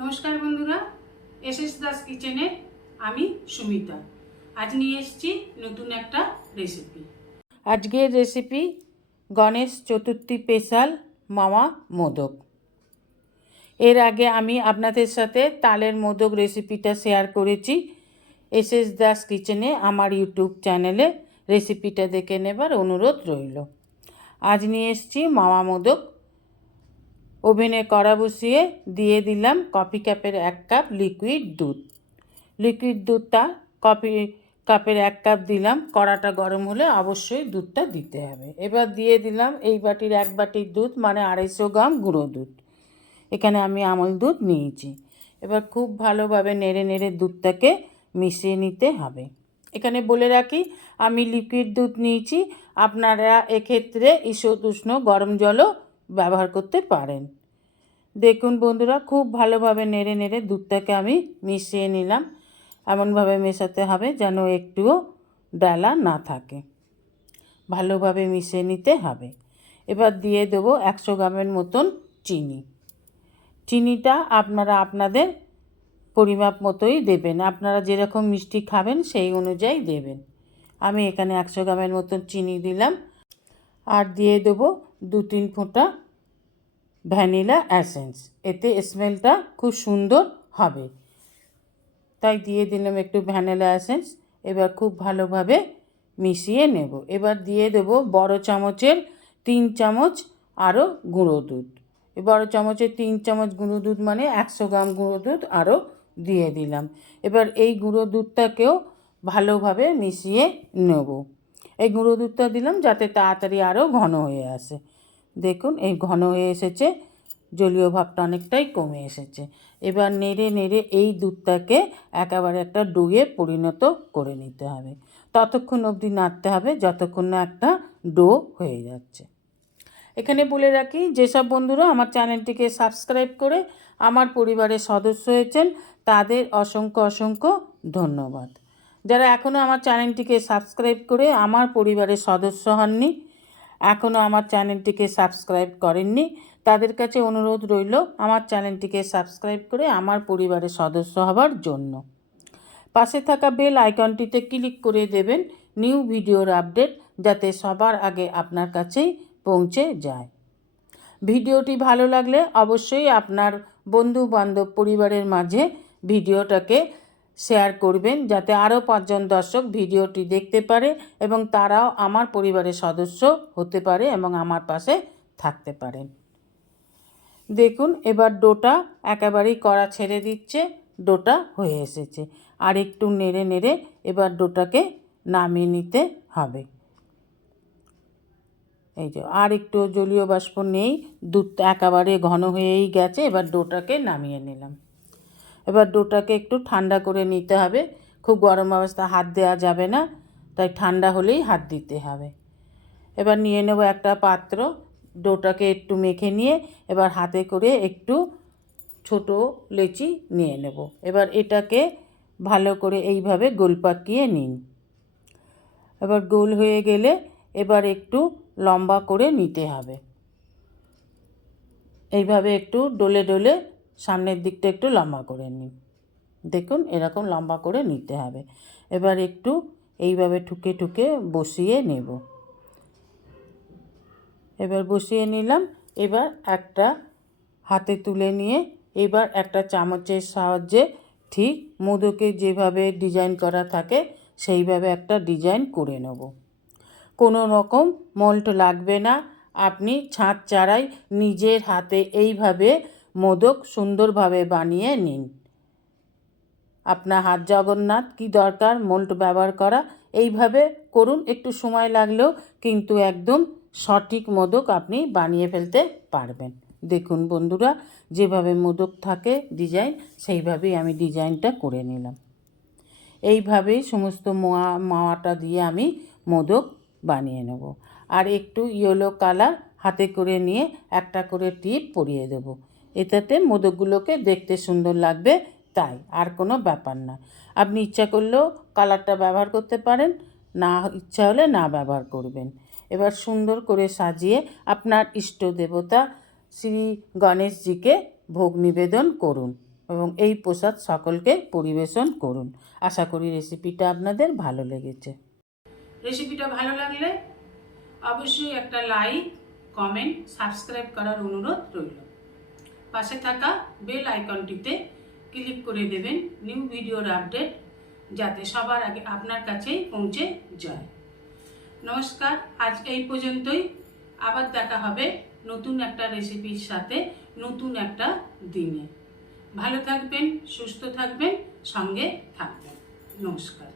নমস্কার বন্ধুরা S S Das কিচেনে আমি সুমিতা। আজ নিয়ে এসেছি নতুন একটা রেসিপি আজকের রেসিপি গণেশ চতুর্থী স্পেশাল মামা মোদক। এর আগে আমি আপনাদের সাথে তালের মোদক রেসিপিটা শেয়ার করেছি। এস এস দাস কিচেনে আমার ইউটিউব চ্যানেলে রেসিপিটা দেখে নেবার অনুরোধ রইল। আজ নিয়ে এসেছি মামা মোদক ওভেনে কড়া বসিয়ে দিয়ে দিলাম কফি কাপের এক কাপ লিকুইড দুধ। লিকুইড দুধটা কফি কাপের এক কাপ দিলাম, কড়াটা গরম হলে অবশ্যই দুধটা দিতে হবে। এবার দিয়ে দিলাম এই বাটির এক বাটির দুধ মানে আড়াইশো গ্রাম গুঁড়ো দুধ। এখানে আমি আমল দুধ নিয়েছি। এবার খুব ভালোভাবে নেড়ে নেড়ে দুধটাকে মিশিয়ে নিতে হবে। এখানে বলে রাখি, আমি লিকুইড দুধ নিয়েছি, আপনারা এক্ষেত্রে ঈষৎ উষ্ণ গরম জলও ব্যবহার করতে পারেন। দেখুন বন্ধুরা, খুব ভালোভাবে নেড়ে নেড়ে দুধটাকে আমি মিশিয়ে নিলাম। এমনভাবে মেশাতে হবে যেন একটুও ডালা না থাকে। ভালোভাবে মিশিয়ে নিতে হবে। এবার দিয়ে দেবো একশো গ্রামের মতন চিনি। চিনিটা আপনারা আপনাদের পরিমাপ মতোই দেবেন। আপনারা যেরকম মিষ্টি খাবেন সেই অনুযায়ী দেবেন। আমি এখানে একশো গ্রামের মতন চিনি দিলাম। আর দিয়ে দেবো দু তিন ফোঁটা ভ্যানিলা অ্যাসেন্স এতে স্মেলটা খুব সুন্দর হবে। তাই দিয়ে দিলাম একটু ভ্যানিলা অ্যাসেন্স এবার খুব ভালোভাবে মিশিয়ে নেব। এবার দিয়ে দেবো বড় চামচের তিন চামচ আরও গুঁড়ো দুধ। বড় চামচের তিন চামচ গুঁড়ো দুধ মানে একশো গ্রাম গুঁড়ো দুধ আরও দিয়ে দিলাম। এবার এই গুঁড়ো দুধটাকেও ভালোভাবে মিশিয়ে নেব। এই গুঁড়ো দুধটা দিলাম যাতে তাড়াতাড়ি আরও ঘন হয়ে আসে। দেখুন, এই ঘন হয়ে এসেছে, জলীয় ভাবটা অনেকটাই কমে এসেছে। এবার নেড়ে নেড়ে এই দুধটাকে একেবারে একটা ডোয়ে পরিণত করে নিতে হবে। ততক্ষণ অবধি নাড়তে হবে, যতক্ষণ না একটা ডো হয়ে যাচ্ছে। এখানে বলে রাখি, যেসব বন্ধুরা আমার চ্যানেলটিকে সাবস্ক্রাইব করে আমার পরিবারের সদস্য হয়েছেন, তাদের অসংখ্য অসংখ্য ধন্যবাদ। যারা এখনও আমার চ্যানেলটিকে সাবস্ক্রাইব করে আমার পরিবারের সদস্য হননি এখনও আমার চ্যানেলটিকে সাবস্ক্রাইব করেননি, তাদের কাছে অনুরোধ রইল আমার চ্যানেলটিকে সাবস্ক্রাইব করে আমার পরিবারের সদস্য হবার জন্য। পাশে থাকা বেল আইকনটিতে ক্লিক করে দেবেন নিউ ভিডিওর আপডেট যাতে সবার আগে আপনার কাছেই পৌঁছে যায়। ভিডিওটি ভালো লাগলে অবশ্যই আপনার বন্ধু বান্ধব পরিবারের মাঝে ভিডিওটাকে শেয়ার করবেন যাতে আরও পাঁচজন দর্শক ভিডিওটি দেখতে পারে এবং তারাও আমার পরিবারের সদস্য হতে পারে এবং আমার পাশে থাকতে পারেন দেখুন, এবার ডোটা একেবারেই কড়া ছেড়ে দিচ্ছে, ডোটা হয়ে এসেছে। আর একটু নেড়ে নেড়ে এবার ডোটাকে নামিয়ে নিতে হবে। এই যে, আর একটু জলীয় বাষ্প নেই দুধটা একেবারে ঘন হয়েই গেছে, এবার ডোটাকে নামিয়ে নিলাম। এবার ডোটাকে একটু ঠান্ডা করে নিতে হবে। খুব গরম অবস্থা, হাত দেওয়া যাবে না, তাই ঠান্ডা হলেই হাত দিতে হবে। এবার নিয়ে নেব একটা পাত্র, ডোটাকে একটু মেখে নিয়ে এবার হাতে করে একটু ছোট লেচি নিয়ে নেব। এবার এটাকে ভালো করে এইভাবে গোল পাকিয়ে নিন। এবার গোল হয়ে গেলে এবার একটু লম্বা করে নিতে হবে। এইভাবে একটু ডলে ডলে সামনের দিকটা একটু লম্বা করে নিন দেখুন, এরকম লম্বা করে নিতে হবে। এবার একটু এইভাবে ঠুকে ঠুকে বসিয়ে নেব। এবার বসিয়ে নিলাম। এবার একটা হাতে তুলে নিয়ে এবার একটা চামচের সাহায্যে ঠিক মোদকে যেভাবে ডিজাইন করা থাকে, সেইভাবে একটা ডিজাইন করে নেব। কোনো রকম মল্ট লাগবে না। আপনি ছাঁচ চারাই নিজের হাতে এইভাবে মোদক সুন্দরভাবে বানিয়ে নিন। আপনার হাত জগন্নাথ, কি দরকার? মোল্ট ব্যবহার করা। এইভাবে করুন, একটু সময় লাগলেও কিন্তু একদম সঠিক মোদক আপনি বানিয়ে ফেলতে পারবেন। দেখুন বন্ধুরা, যেভাবে মোদক থাকে ডিজাইন, সেইভাবেই আমি ডিজাইনটা করে নিলাম। এইভাবেই সমস্ত মোয়া, মাওয়াটা দিয়ে আমি মোদক বানিয়ে নেব। আর একটু ইয়েলো কালার হাতে করে নিয়ে একটা করে টিপ পরিয়ে দেব। এটাতে মোদকগুলোকে দেখতে সুন্দর লাগবে, তাই আর কোনো ব্যাপার না। আপনি ইচ্ছা করলেও কালারটা ব্যবহার করতে পারেন, না ইচ্ছা হলে না ব্যবহার করবেন। এবার সুন্দর করে সাজিয়ে আপনার ইষ্ট দেবতা শ্রী গণেশজিকে ভোগ নিবেদন করুন এবং এই প্রসাদ সকলকে পরিবেশন করুন। আশা করি রেসিপিটা আপনাদের ভালো লেগেছে। রেসিপিটা ভালো লাগলে অবশ্যই একটা লাইক, কমেন্ট, সাবস্ক্রাইব করার অনুরোধ রইল। পাশে থাকা বেল আইকনটিতে ক্লিক করে দেবেন নিউ ভিডিওর আপডেট, যাতে সবার আগে আপনার কাছেই পৌঁছে যায়। নমস্কার, আজ এই পর্যন্তই। আবার দেখা হবে নতুন একটা রেসিপির সাথে নতুন একটা দিনে। ভালো থাকবেন, সুস্থ থাকবেন, সঙ্গে থাকবেন। নমস্কার।